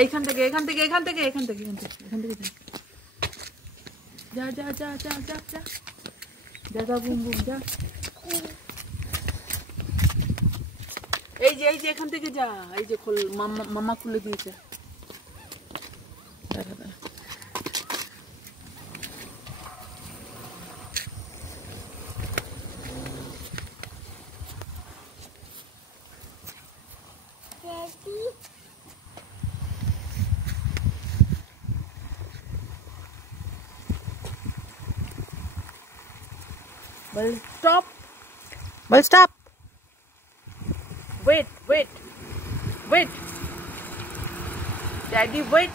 এইখান থেকে যা যা যা যা যা যা যা যা বুম বুম যা। এই যে এখান থেকে যা, এই যে খোল, মামা খুলে দিয়েছে। দাঁড়া দাঁড়া। Well, stop. Well, stop. Wait. Daddy, wait.